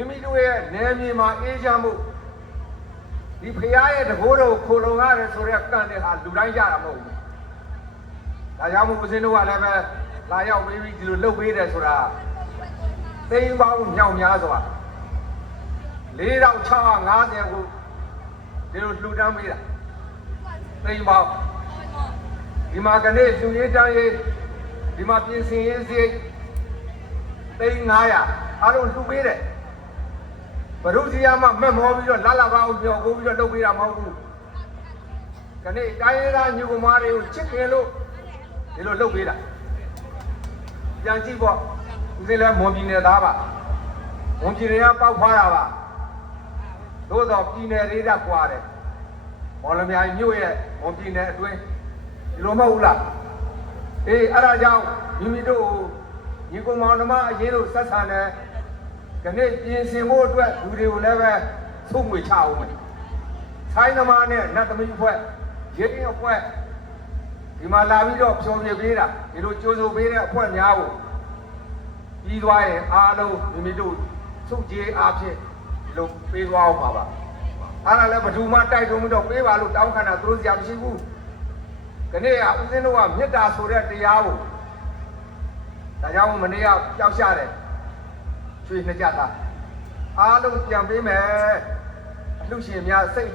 မိမိတို့ရဲ့နယ်မြေမှာအေးချမ်းမှုဒီဖရားရဲ့တကိုးတော်ခိုလုံရတယ်ဆိုတဲ့ကံတဲ့ဟာလူတိုင်းရတာမဟုတ်ဘူး။ဒါကြောင့်မို့ဦးဇင်းတို့ကလည်းပဲလာရောက်ပြီးဒီလိုလှုပ်ပေးတယ်ဆိုတာသိန်းပေါင်းမြောက်များစွာ4650ကိုဒီလိုလှူဒန်းပေးတာသိန်းပေါင်းဒီမှာကနေ့လူရေးတန်းရေးဒီမှာပြင်ဆင်ရေးစရိတ်သိန်း900အားလုံးလှူပေးတယ်ဘရုစီယာမှမက်မောပြီးတော့လာပါအောင်ပြောကိုပြီးတော့လုပ်ပေးတာမဟုတ်ဘူးခဏတိုင်းရင်းညူကမားတွေကိုချစ်ခင်လို့ဒီလိုလုပ်ပေးတာပြန်ကြည့်ပေါ့ဦးစင်းလည်းမွန်ပြည်နယ်သားပါမွန်ပြည်နယ်ကပေါက်ဖွားတာပါသို့တော့ပြည်နယ်လေးကကွာတယ်မော်လမြိုင်မြို့ရဲ့မွန်ပြည်နယ်အတွင်းဒီလိုမဟုတ်ဘူးလားအေးအဲ့ဒါကြောင့်မိမိတို့ညီကောင်မောင်နှမအရင်တို့ဆက်ဆံတယ်ခဏပြင်ဆင်ဖို့အတွက်လူတွေကိုလည်းပဲသုံးငွေချအောင်မယ်ဆိုင်းသမားနဲ့နတ်သမီးအဖွဲ့ရင်းအဖွဲ့ဒီမှာလာပြီးတော့ဖြောပြပေးတာဒီလိုကြိုးစိုးပေးတဲ့အဖွဲ့များကိုပြီးသွားရင်အားလုံးမိမိတို့စုကြေးအားဖြင့်ဒီလိုပေးသွားအောင်ပါအားလည်းဘယ်သူမှတိုက်တွန်းမတော့ပေးပါလို့တောင်းခံတာသူတို့စရာမရှိဘူးခဏကဦးစင်းတို့ကမေတ္တာဆိုတဲ့တရားကိုဒါကြောင့်မနေ့ကကြောက်ရတယ်ရွှေနှစ်ကြသားအားလုံးပြန်ပေးမယ်အလှရှင်များစိတ်